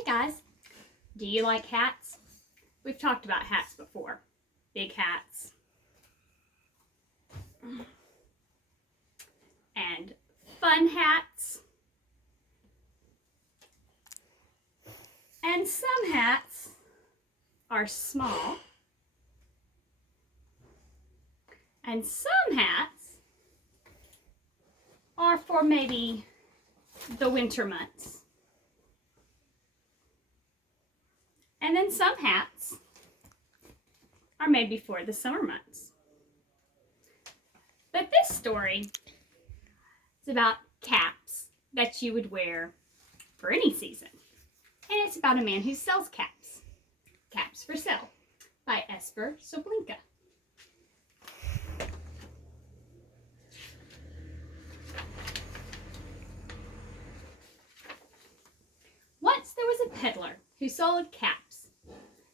Hey guys, do you like hats? We've talked about hats before. Big hats. And fun hats. And some hats are small. And some hats are for maybe the winter months. And then some hats are maybe for the summer months. But this story is about caps that you would wear for any season. And it's about a man who sells caps. Caps for Sale by Esphyr Slobodkina. Once there was a peddler who sold caps,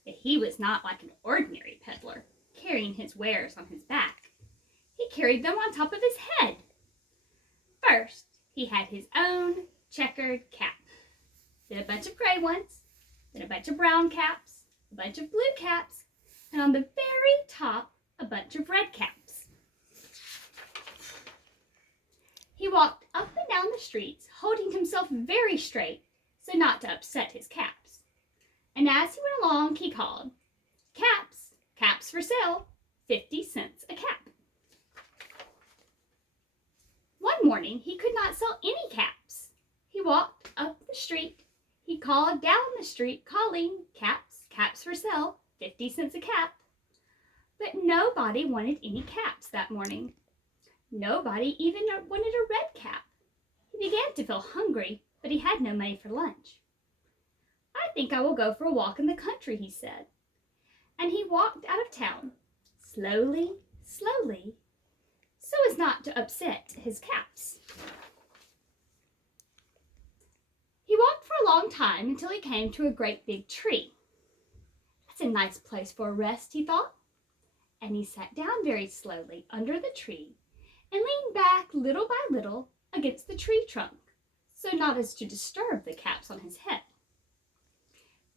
but he was not like an ordinary peddler, carrying his wares on his back. He carried them on top of his head. First, he had his own checkered cap, then a bunch of gray ones, then a bunch of brown caps, a bunch of blue caps, and on the very top, a bunch of red caps. He walked up and down the streets, holding himself very straight so not to upset his caps. And as he went along, he called, "Caps, caps for sale, 50 cents a cap." One morning, he could not sell any caps. He walked up the street. He called down the street, calling, "Caps, caps for sale, 50 cents a cap." But nobody wanted any caps that morning. Nobody even wanted a red cap. He began to feel hungry, but he had no money for lunch. "I think I will go for a walk in the country," he said. And he walked out of town, slowly, slowly, so as not to upset his caps. He walked for a long time until he came to a great big tree. "That's a nice place for a rest," he thought. And he sat down very slowly under the tree and leaned back little by little against the tree trunk, so not as to disturb the caps on his head.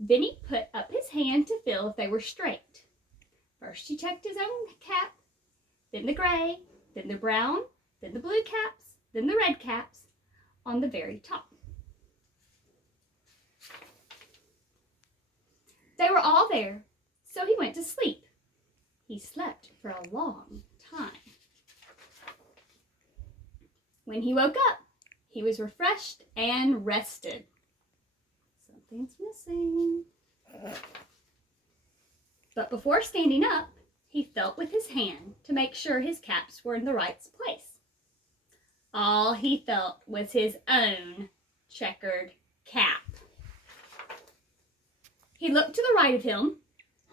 Then he put up his hand to feel if they were straight. First he checked his own cap, then the gray, then the brown, then the blue caps, then the red caps on the very top. They were all there, so he went to sleep. He slept for a long time. When he woke up, he was refreshed and rested. Something's missing. But before standing up, he felt with his hand to make sure his caps were in the right place. All he felt was his own checkered cap. He looked to the right of him,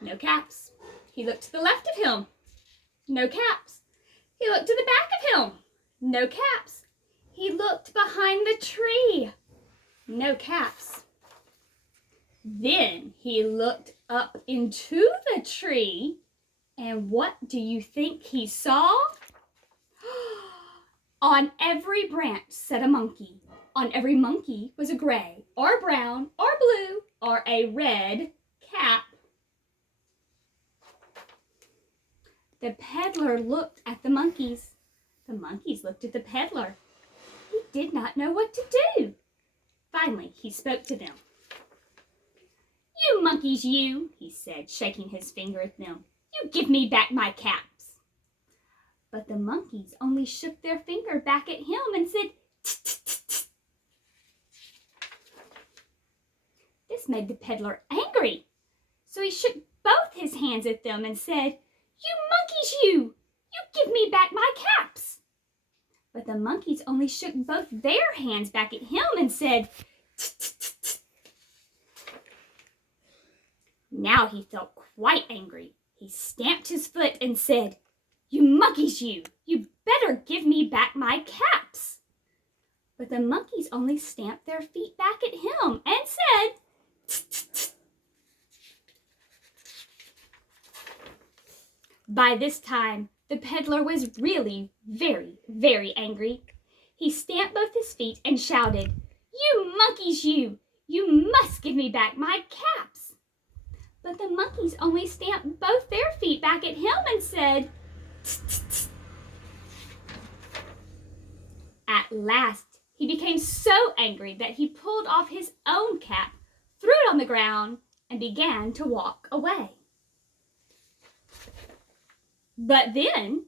no caps. He looked to the left of him, no caps. He looked to the back of him, no caps. He looked behind the tree, no caps. Then he looked up into the tree, and what do you think he saw? On every branch sat a monkey. On every monkey was a gray, or brown, or blue, or a red cap. The peddler looked at the monkeys. The monkeys looked at the peddler. He did not know what to do. Finally, he spoke to them. "You monkeys, you," he said, shaking his finger at them. "You give me back my caps." But the monkeys only shook their finger back at him and said, "Tsk, tsk, tsk, tsk." This made the peddler angry. So he shook both his hands at them and said, "You monkeys, you give me back my caps." But the monkeys only shook both their hands back at him and said, "Tsk, tsk, tsk, tsk." Now he felt quite angry. He stamped his foot and said, "You monkeys, you better give me back my caps." But the monkeys only stamped their feet back at him and said, "Tsk, tsk, tsk." By this time, the peddler was really very, very angry. He stamped both his feet and shouted, "You monkeys, you You must give me back my caps." But the monkeys only stamped both their feet back at him and said, "Tss, tss, tss." At last, he became so angry that he pulled off his own cap, threw it on the ground, and began to walk away. But then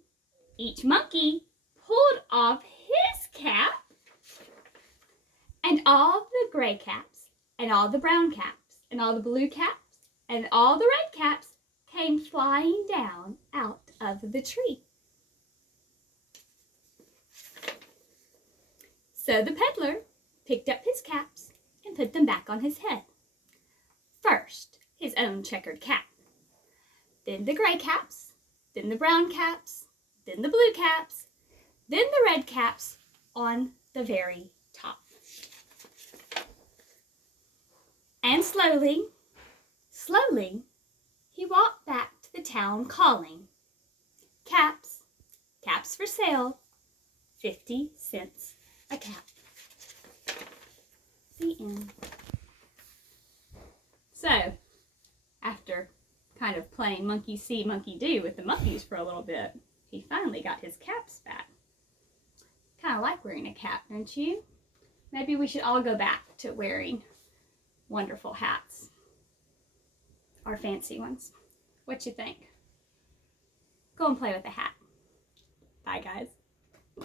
each monkey pulled off his cap, and all the gray caps, and all the brown caps, and all the blue caps, and all the red caps came flying down out of the tree. So the peddler picked up his caps and put them back on his head. First, his own checkered cap, then the gray caps, then the brown caps, then the blue caps, then the red caps on the very top. And slowly, slowly, he walked back to the town calling, "Caps, caps for sale, 50 cents a cap." The end. So, after kind of playing monkey see, monkey do with the monkeys for a little bit, he finally got his caps back. Kind of like wearing a cap, don't you? Maybe we should all go back to wearing wonderful hats, or fancy ones. What you think? Go and play with a hat. Bye, guys.